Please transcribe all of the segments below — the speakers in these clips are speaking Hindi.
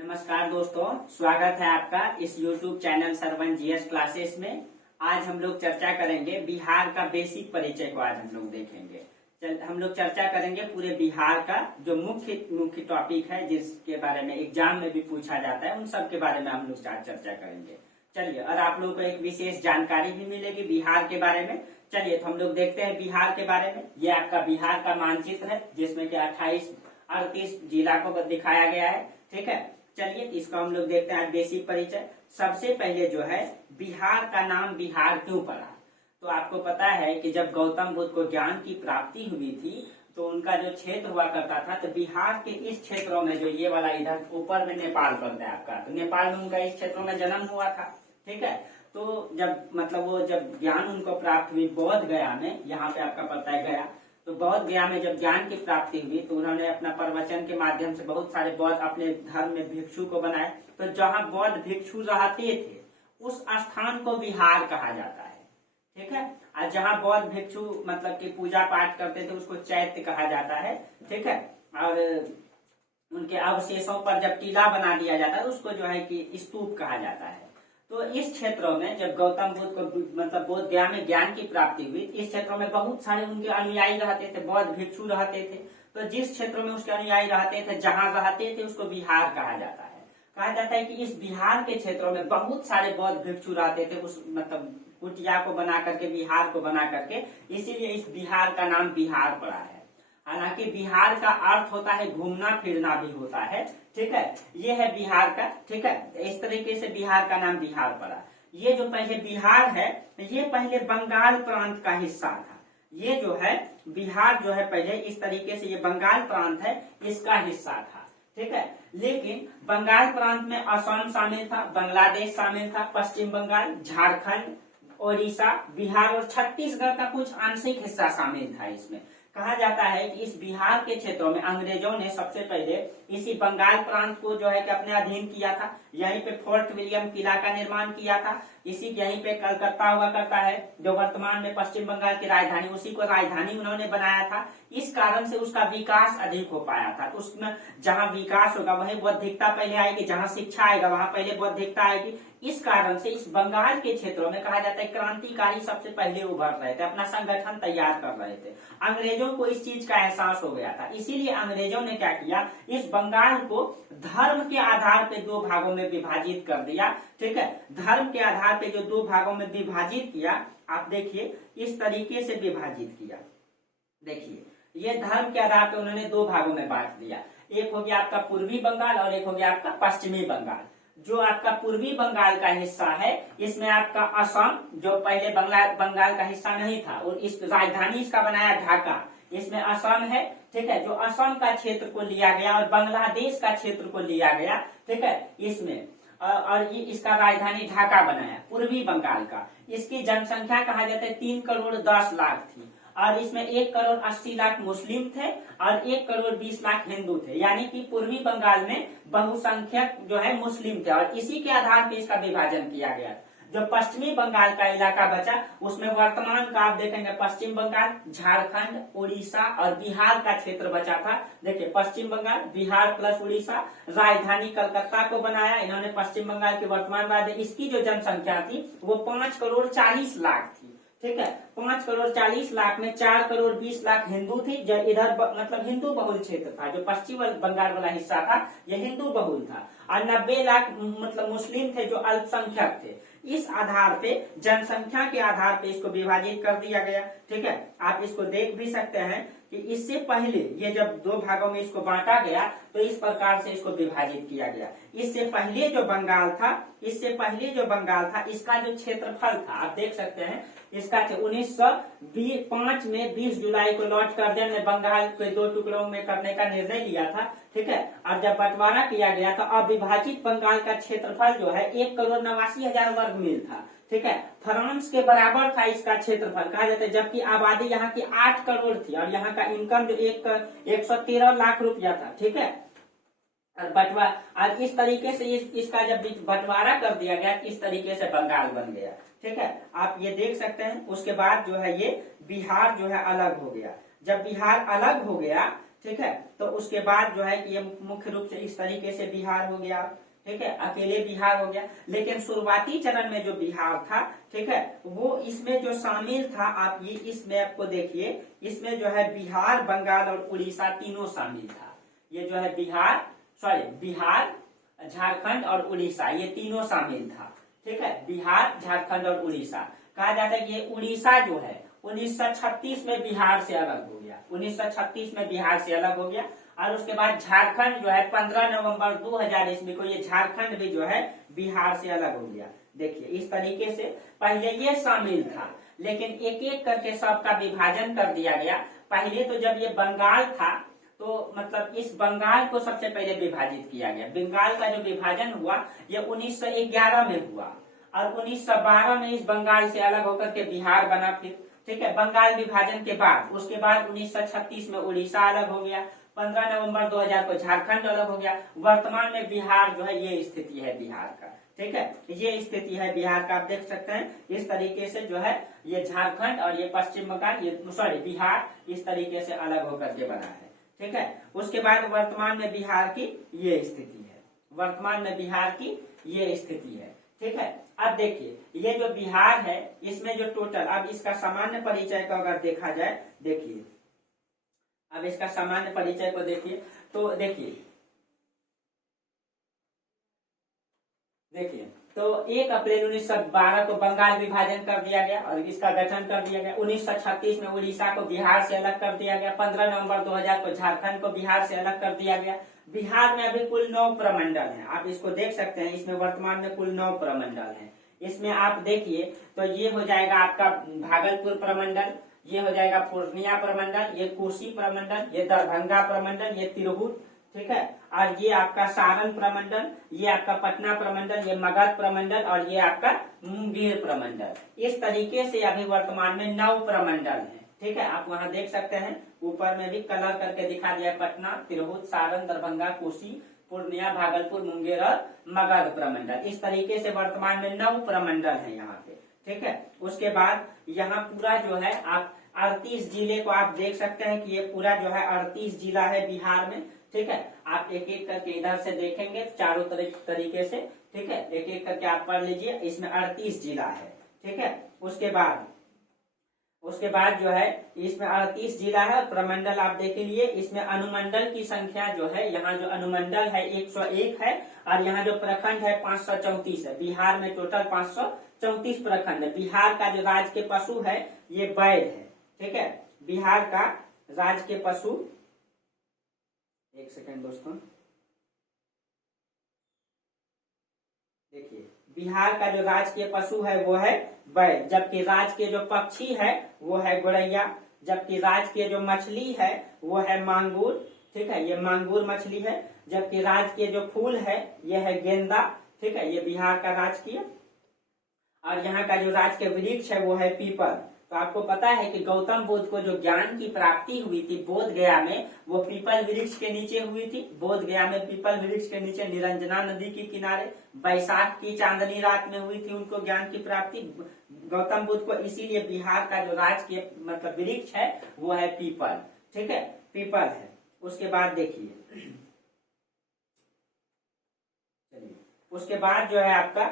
नमस्कार दोस्तों, स्वागत है आपका इस YouTube channel Sarvan GS classes में। आज हम लोग चर्चा करेंगे बिहार का बेसिक परिचय को आज हम लोग देखेंगे। हम लोग चर्चा करेंगे पूरे बिहार का जो मुख्य टॉपिक है जिसके बारे में एग्जाम में भी पूछा जाता है, उन सब के बारे में हम लोग चर्चा करेंगे। चलिए, और आप लोगों को एक विशेष जानकारी भी मिलेगी बिहार के बारे में। चलिए तो हम लोग देखते हैं बिहार के बारे में। ये आपका बिहार का मानचित्र है जिसमें कि 38 जिला को दिखाया गया है। ठीक है, चलिए इसको हम लोग देखते हैं बेसिक परिचय। सबसे पहले जो है बिहार का नाम बिहार क्यों पड़ा, तो आपको पता है कि जब गौतम बुद्ध को ज्ञान की प्राप्ति हुई थी तो उनका जो क्षेत्र हुआ करता था, तो बिहार के इस क्षेत्रों में जो ये वाला इधर ऊपर में नेपाल पड़ता है आपका, तो नेपाल में उनका इस क्षेत्रों में जन्म हुआ था। ठीक है, तो जब ज्ञान उनको प्राप्त हुई बौद्ध गया में, यहाँ पे आपका पड़ता है गया, तो बौद्ध गया में जब ज्ञान की प्राप्ति हुई तो उन्होंने अपना प्रवचन के माध्यम से बहुत सारे बौद्ध अपने धर्म में भिक्षु को बनाए। तो जहाँ बौद्ध भिक्षु रहते थे उस स्थान को बिहार कहा जाता है। ठीक है, और जहाँ बौद्ध भिक्षु मतलब कि पूजा पाठ करते थे उसको चैत्य कहा जाता है। ठीक है, और उनके अवशेषों पर जब टीला बना दिया जाता है उसको जो है कि स्तूप कहा जाता है। तो इस क्षेत्रों में जब गौतम बुद्ध को मतलब बोध गया में ज्ञान की प्राप्ति हुई, इस क्षेत्रों में बहुत सारे उनके अनुयायी रहते थे, बौद्ध भिक्षु रहते थे। तो जिस क्षेत्र में उसके अनुयायी रहते थे, जहां रहते थे, उसको बिहार कहा जाता है। कहा जाता है कि इस बिहार के क्षेत्रों में बहुत सारे बौद्ध भिक्षु रहते थे, उस मतलब कुटिया को बना करके, बिहार को बना करके, इसीलिए इस बिहार का नाम बिहार पड़ा है। हालांकि बिहार का अर्थ होता है घूमना फिरना भी होता है। ठीक है, ये है बिहार का। ठीक है, इस तरीके से बिहार का नाम बिहार पड़ा। ये जो पहले बिहार है, ये पहले बंगाल प्रांत का हिस्सा था। ये जो है बिहार जो है पहले इस तरीके से, ये बंगाल प्रांत है, इसका हिस्सा था। ठीक है, लेकिन बंगाल प्रांत में असम शामिल था, बांग्लादेश शामिल था, पश्चिम बंगाल, झारखंड, ओडिशा, बिहार और छत्तीसगढ़ का कुछ आंशिक हिस्सा शामिल था। इसमें कहा जाता है कि इस बिहार के क्षेत्रों में अंग्रेजों ने सबसे पहले इसी बंगाल प्रांत को जो है कि अपने अधीन किया था। यहीं पे फोर्ट विलियम किला का निर्माण किया था। यहीं पे कलकत्ता हुआ करता है जो वर्तमान में पश्चिम बंगाल की राजधानी, उसी को राजधानी उन्होंने बनाया था। इस कारण से उसका विकास अधिक हो पाया था। उसमें जहाँ विकास होगा वही बौद्धिकता पहले आएगी, जहाँ शिक्षा आएगा वहां पहले बौद्धिकता आएगी। इस कारण से इस बंगाल के क्षेत्रों में कहा जाता है क्रांतिकारी सबसे पहले उभर रहे थे, अपना संगठन तैयार कर रहे थे। अंग्रेजों को इस चीज का एहसास हो गया था, इसीलिए अंग्रेजों ने क्या किया, इस बंगाल को धर्म के आधार पे दो भागों में विभाजित कर दिया। ठीक है, धर्म के आधार पे जो दो भागों में विभाजित किया, आप देखिए इस तरीके से विभाजित किया। देखिए ये धर्म के आधार पे उन्होंने दो भागों में बांट दिया। एक हो गया आपका पूर्वी बंगाल और एक हो गया आपका पश्चिमी बंगाल। जो आपका पूर्वी बंगाल का हिस्सा है, इसमें आपका असम, जो पहले बंगाल का हिस्सा नहीं था, और इस राजधानी इसका बनाया ढाका, इसमें असम है। ठीक है, जो असम का क्षेत्र को लिया गया और बांग्लादेश का क्षेत्र को लिया गया। ठीक है, इसमें और ये इसका राजधानी ढाका बनाया पूर्वी बंगाल का। इसकी जनसंख्या कहा जाता है 3 करोड़ 10 लाख थी, और इसमें 1 करोड़ 80 लाख मुस्लिम थे और 1 करोड़ 20 लाख हिंदू थे। यानी कि पूर्वी बंगाल में बहुसंख्यक जो है मुस्लिम थे, और इसी के आधार पर इसका विभाजन किया गया। जो पश्चिमी बंगाल का इलाका बचा, उसमें वर्तमान का आप देखेंगे पश्चिम बंगाल, झारखंड, उड़ीसा और बिहार का क्षेत्र बचा था। देखिए पश्चिम बंगाल, बिहार प्लस उड़ीसा, राजधानी कलकत्ता को बनाया इन्होंने पश्चिम बंगाल की वर्तमान राजधानी। इसकी जो जनसंख्या थी वो 5 करोड़ 40 लाख थी। ठीक है, 5 करोड़ 40 लाख में 4 करोड़ 20 लाख हिंदू थी, जो इधर मतलब हिंदू बहुल क्षेत्र था। जो पश्चिम बंगाल वाला हिस्सा था यह हिंदू बहुल था, और 90 लाख मतलब मुस्लिम थे जो अल्पसंख्यक थे। इस आधार पे, जनसंख्या के आधार पे इसको विभाजित कर दिया गया। ठीक है, आप इसको देख भी सकते हैं कि इससे पहले ये जब दो भागों में इसको बांटा गया तो इस प्रकार से इसको विभाजित किया गया। इससे पहले जो बंगाल था, इसका जो क्षेत्रफल था आप देख सकते हैं, इसका 1905 में 20 जुलाई को लॉर्ड कर्जन ने बंगाल के 2 टुकड़ों में करने का निर्णय लिया था। ठीक है, और जब बंटवारा किया गया तो अविभाजित बंगाल का क्षेत्रफल जो है 1 करोड़ 89 हजार वर्ग मील था। ठीक है, फ्रांस के बराबर था इसका क्षेत्रफल कहा जाता है, जबकि आबादी यहाँ की 8 करोड़ थी और यहाँ का इनकम जो 113 लाख रुपया था। ठीक है, और इस तरीके से इसका जब बंटवारा कर दिया गया, इस तरीके से बंगाल बन गया। ठीक है, आप ये देख सकते हैं। उसके बाद जो है ये बिहार जो है अलग हो गया। जब बिहार अलग हो गया ठीक है। तो उसके बाद जो है कि ये मुख्य रूप से इस तरीके से बिहार हो गया, ठीक है, अकेले बिहार हो गया। लेकिन शुरुआती चरण में जो बिहार था, ठीक है, वो इसमें जो शामिल था, आप ये इस मैप को देखिए, इसमें जो है बिहार, बंगाल और उड़ीसा तीनों शामिल था। ये जो है बिहार, झारखंड और उड़ीसा, ये तीनों शामिल था, ठीक है। बिहार, झारखंड और उड़ीसा। कहा जाता है कि ये उड़ीसा जो है 1936 में बिहार से अलग हो गया, 1936 में बिहार से अलग हो गया। और उसके बाद झारखंड जो है 15 नवंबर 2000 ईस्वी को ये झारखंड भी जो है बिहार से अलग हो गया। देखिए इस तरीके से पहले ये शामिल था, लेकिन एक एक करके सबका विभाजन कर दिया गया। पहले तो जब ये बंगाल था तो मतलब इस बंगाल को सबसे पहले विभाजित किया गया। बंगाल का जो विभाजन हुआ ये 1911 में हुआ और 1912 में इस बंगाल से अलग होकर के बिहार बना फिर, ठीक है। बंगाल विभाजन के बाद उसके बाद 1936 में उड़ीसा अलग हो गया, 15 नवंबर 2000 को झारखंड अलग हो गया। वर्तमान में बिहार जो है ये स्थिति है बिहार का, ठीक है, ये स्थिति है बिहार का। आप देख सकते हैं इस तरीके से जो है ये झारखंड और ये पश्चिम बंगाल, ये बिहार इस तरीके से अलग होकर के बना है, ठीक है। उसके बाद वर्तमान में बिहार की ये स्थिति है, वर्तमान में बिहार की ये स्थिति है, ठीक है। अब देखिए ये जो बिहार है इसमें जो टोटल, अब इसका सामान्य परिचय को अगर देखा जाए, देखिए अब इसका सामान्य परिचय को देखिए तो देखिए तो 1 अप्रैल 1912 को बंगाल विभाजन कर दिया गया और इसका गठन कर दिया गया। 1936 में उड़ीसा को बिहार से अलग कर दिया गया। 15 नवंबर 2000 को झारखंड को बिहार से अलग कर दिया गया। बिहार में अभी कुल 9 प्रमंडल हैं, आप इसको देख सकते हैं। इसमें वर्तमान में कुल 9 प्रमंडल हैं। इसमें आप देखिए तो ये हो जाएगा आपका भागलपुर प्रमंडल, ये हो जाएगा पूर्णिया प्रमंडल, ये कोसी प्रमंडल, ये दरभंगा प्रमंडल, ये तिरहुत, ठीक है, और ये आपका सारण प्रमंडल, ये आपका पटना प्रमंडल, ये मगध प्रमंडल और ये आपका मुंगेर प्रमंडल। इस तरीके से अभी वर्तमान में 9 प्रमंडल हैं, ठीक है। आप वहां देख सकते हैं ऊपर में भी कलर करके दिखा दिया, पटना, तिरहुत, सारण, दरभंगा, कोसी, पूर्णिया, भागलपुर, मुंगेर और मगध प्रमंडल। इस तरीके से वर्तमान में 9 प्रमंडल है यहाँ पे, ठीक है। उसके बाद यहाँ पूरा जो है आप 38 जिले को आप देख सकते हैं कि ये पूरा जो है 38 जिला है बिहार में, ठीक है। आप एक एक करके इधर से देखेंगे चारों तरीके से, ठीक है, एक एक करके आप पढ़ लीजिए। इसमें 38 जिला है, ठीक है। उसके बाद जो है इसमें 38 जिला है। प्रमंडल आप देख लीजिए, इसमें अनुमंडल की संख्या जो है, यहाँ जो अनुमंडल है 101 है और यहाँ जो प्रखंड है 534 है। बिहार में टोटल 534 प्रखंड है। बिहार का जो राज्य के पशु है ये बैल है, ठीक है। बिहार का राज्य के पशु, एक सेकंड दोस्तों, देखिए बिहार का जो राजकीय पशु है वो है बैल, जबकि राजकीय जो पक्षी है वो है गोरैया, जबकि राजकीय जो मछली है वो है मांगूर, ठीक है, ये मांगूर मछली है। जबकि राजकीय जो फूल है ये है गेंदा, ठीक है, ये बिहार का राजकीय। और यहाँ का जो राजकीय वृक्ष है वो है पीपल। तो आपको पता है कि गौतम बुद्ध को जो ज्ञान की प्राप्ति हुई थी बोध गया में, वो पीपल वृक्ष के नीचे हुई थी। बोध गया में पीपल वृक्ष के नीचे निरंजना नदी के किनारे बैसाख की चांदनी रात में हुई थी उनको ज्ञान की प्राप्ति गौतम बुद्ध को। इसीलिए बिहार का जो राजकीय मतलब वृक्ष है वो है पीपल, ठीक है, पीपल है। उसके बाद देखिए, उसके बाद जो है आपका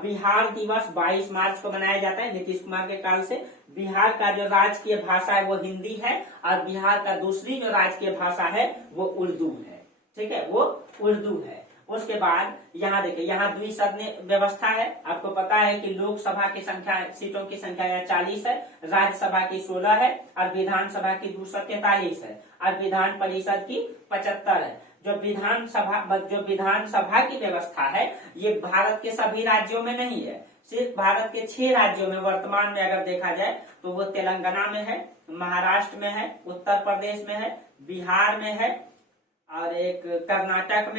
बिहार दिवस 22 मार्च को मनाया जाता है नीतीश कुमार के काल से। बिहार का जो राजकीय भाषा है वो हिंदी है और बिहार का दूसरी जो राजकीय भाषा है वो उर्दू है, ठीक है, वो उर्दू है। उसके बाद यहाँ देखिए, यहाँ द्विसदनीय व्यवस्था है। आपको पता है कि लोकसभा की संख्या, सीटों की संख्या यहाँ 40 है, राज्यसभा की 16 है और विधानसभा की 243 है और विधान परिषद की 75 है। जो विधानसभा की व्यवस्था है ये भारत के सभी राज्यों में नहीं है, सिर्फ भारत के 6 राज्यों में वर्तमान में अगर देखा जाए तो वो तेलंगाना में है, महाराष्ट्र में है, उत्तर प्रदेश में है, बिहार में है और एक कर्नाटक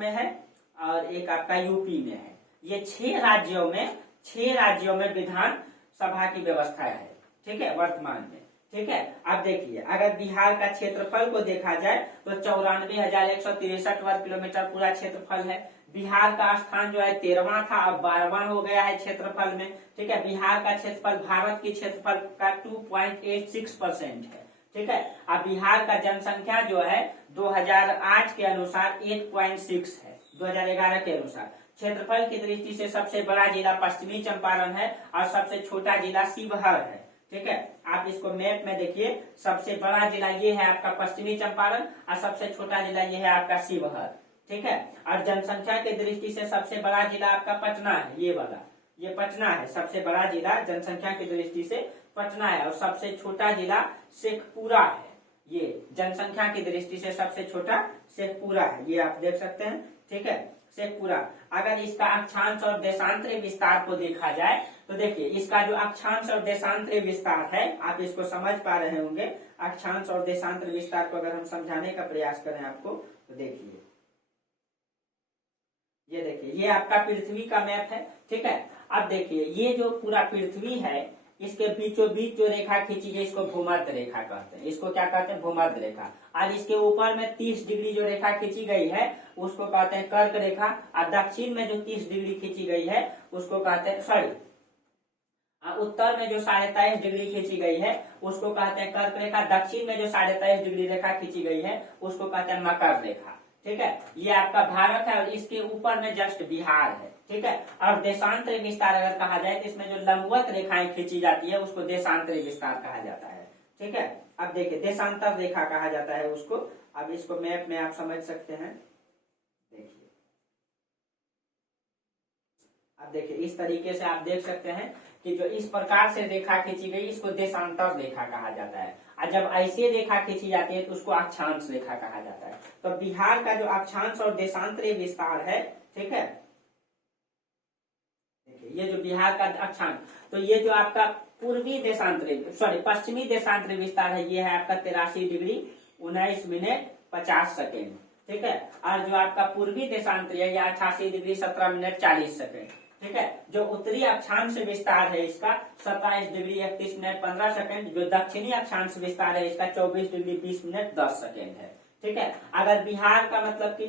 में है और एक आपका यूपी में है। ये 6 राज्यों में विधानसभा की व्यवस्था है, ठीक है, वर्तमान में, ठीक है। अब देखिए अगर बिहार का क्षेत्रफल को देखा जाए तो 94,163 वर्ग किलोमीटर पूरा क्षेत्रफल है। बिहार का स्थान जो है 13वां था, अब 12वां हो गया है क्षेत्रफल में, ठीक है। बिहार का क्षेत्रफल भारत के क्षेत्रफल का 2.86% है, ठीक है। अब बिहार का जनसंख्या जो है 2008 के अनुसार 8.6 है, 2011 के अनुसार। क्षेत्रफल की दृष्टि से सबसे बड़ा जिला पश्चिमी चंपारण है और सबसे छोटा जिला शिवहर है, ठीक है। आप इसको मैप में देखिए, सबसे बड़ा जिला ये है आपका पश्चिमी चंपारण और सबसे छोटा जिला ये है आपका शिवहर, ठीक है। और जनसंख्या की दृष्टि से सबसे बड़ा जिला आपका पटना है, ये वाला, ये पटना है, सबसे बड़ा जिला जनसंख्या की दृष्टि से पटना है। और सबसे छोटा जिला शेखपुरा है, ये जनसंख्या की दृष्टि से सबसे छोटा शेखपुरा है, ये आप देख सकते हैं, ठीक है, शेखपुरा। अगर इसका अक्षांश और देशांतरी विस्तार को देखा जाए तो देखिए, इसका जो अक्षांश और देशांतरी विस्तार है, आप इसको समझ पा रहे होंगे। अक्षांश और देशांतरी विस्तार को अगर हम समझाने का प्रयास करें आपको, तो देखिए, ये देखिए, ये आपका पृथ्वी का मैप है, ठीक है। अब देखिए, ये जो पूरा पृथ्वी है, इसके बीचों बीच जो रेखा खींची गई, इसको भूमध्य रेखा कहते हैं। इसको क्या कहते हैं? भूमध्य रेखा। और इसके ऊपर में 30 डिग्री जो रेखा खींची गई है, उसको कहते हैं कर्क रेखा। और दक्षिण में जो 30 डिग्री खींची गई है, उसको कहते हैं, सॉरी, उत्तर में जो 23.5 डिग्री खींची गई है, उसको कहते हैं कर्क रेखा। दक्षिण में जो 23.5 डिग्री रेखा खींची गई है, उसको कहते हैं मकर रेखा, ठीक है। ये आपका भारत है और इसके ऊपर में जस्ट बिहार है, ठीक है। और देशांतरी विस्तार अगर कहा जाए तो इसमें जो लंबवत रेखाएं खींची जाती है, उसको देशांतरी विस्तार कहा जाता है, ठीक है। अब देखिए, देशांतर रेखा कहा जाता है उसको। अब इसको मैप में आप समझ सकते हैं, देखिए, अब देखिए, इस तरीके से आप देख सकते हैं कि जो इस प्रकार से रेखा खींची गई, इसको देशांतर रेखा कहा जाता है। और जब ऐसे रेखा खींची जाती है तो उसको अक्षांश रेखा कहा जाता है। तो बिहार का जो अक्षांश और देशांतरी विस्तार है, ठीक है, देखिए, ये जो बिहार का अक्षांश, तो ये जो आपका पूर्वी देशांतरी, सॉरी, पश्चिमी देशांतरी विस्तार है, ये है आपका 83 डिग्री 19 मिनट 50 सेकेंड, ठीक है। और जो आपका पूर्वी देशांतरी है, ये 88 डिग्री 17 मिनट 40 सेकेंड, ठीक है। जो उत्तरी अक्षांश विस्तार है इसका 27 डिग्री 31 मिनट 15 सेकेंड। जो दक्षिणी अक्षांश विस्तार है इसका 24 डिग्री 20 मिनट 10 सेकेंड है, ठीक है। अगर बिहार का मतलब कि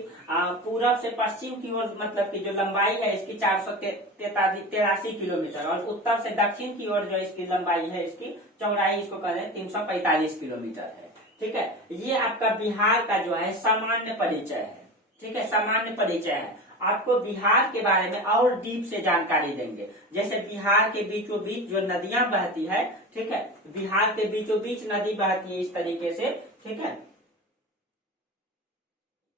पूरब से पश्चिम की ओर मतलब की जो लंबाई है इसकी 483 किलोमीटर, और उत्तर से दक्षिण की ओर जो इसकी लंबाई है, इसकी चौड़ाई, इसको कहते हैं 345 किलोमीटर है, ठीक है। ये आपका बिहार का जो है सामान्य परिचय है, ठीक है, सामान्य परिचय है। आपको बिहार के बारे में और डीप से जानकारी देंगे। जैसे बिहार के बीचों बीच जो नदियां बहती है, ठीक है, बिहार के बीचों बीच नदी बहती है इस तरीके से, ठीक है।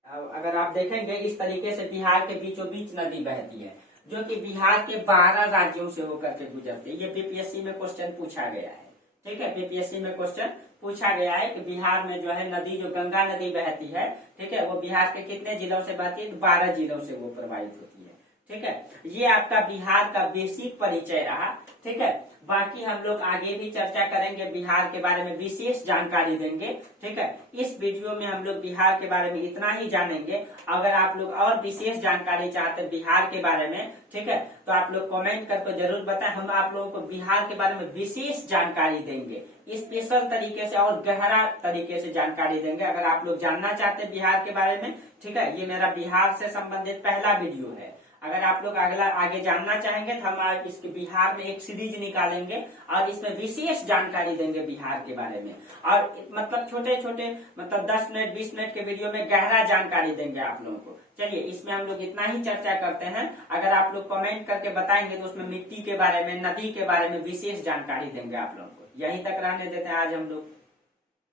अगर आप देखेंगे इस तरीके से बिहार के बीचों बीच नदी बहती है, जो कि बिहार के 12 राज्यों से होकर के गुजरती है। ये बीपीएससी में क्वेश्चन पूछा गया है, ठीक है, बीपीएससी में क्वेश्चन पूछा गया है कि बिहार में जो है नदी, जो गंगा नदी बहती है, ठीक है, वो बिहार के कितने जिलों से बहती है? 12 जिलों से वो प्रवाहित होती है, ठीक है। ये आपका बिहार का बेसिक परिचय रहा, ठीक है। बाकी हम लोग आगे भी चर्चा करेंगे, बिहार के बारे में विशेष जानकारी देंगे, ठीक है। इस वीडियो में हम लोग बिहार के बारे में इतना ही जानेंगे। अगर आप लोग और विशेष जानकारी चाहते हैं बिहार के बारे में, ठीक है, तो आप लोग कमेंट करके जरूर बताएं। हम आप लोगों को बिहार के बारे में विशेष जानकारी देंगे, स्पेशल तरीके से और गहरा तरीके से जानकारी देंगे। अगर आप लोग जानना चाहते हैं बिहार के बारे में, ठीक है, ये मेरा बिहार से संबंधित पहला वीडियो है। अगर आप लोग अगला आगे जानना चाहेंगे तो हम इसके बिहार में एक सीरीज निकालेंगे और इसमें विशेष जानकारी देंगे बिहार के बारे में। और मतलब छोटे छोटे मतलब 10 मिनट 20 मिनट के वीडियो में गहरा जानकारी देंगे आप लोगों को। चलिए, इसमें हम लोग इतना ही चर्चा करते हैं। अगर आप लोग कमेंट करके बताएंगे तो उसमें मिट्टी के बारे में, नदी के बारे में विशेष जानकारी देंगे आप लोगों को। यहीं तक रहने देते हैं आज हम लोग।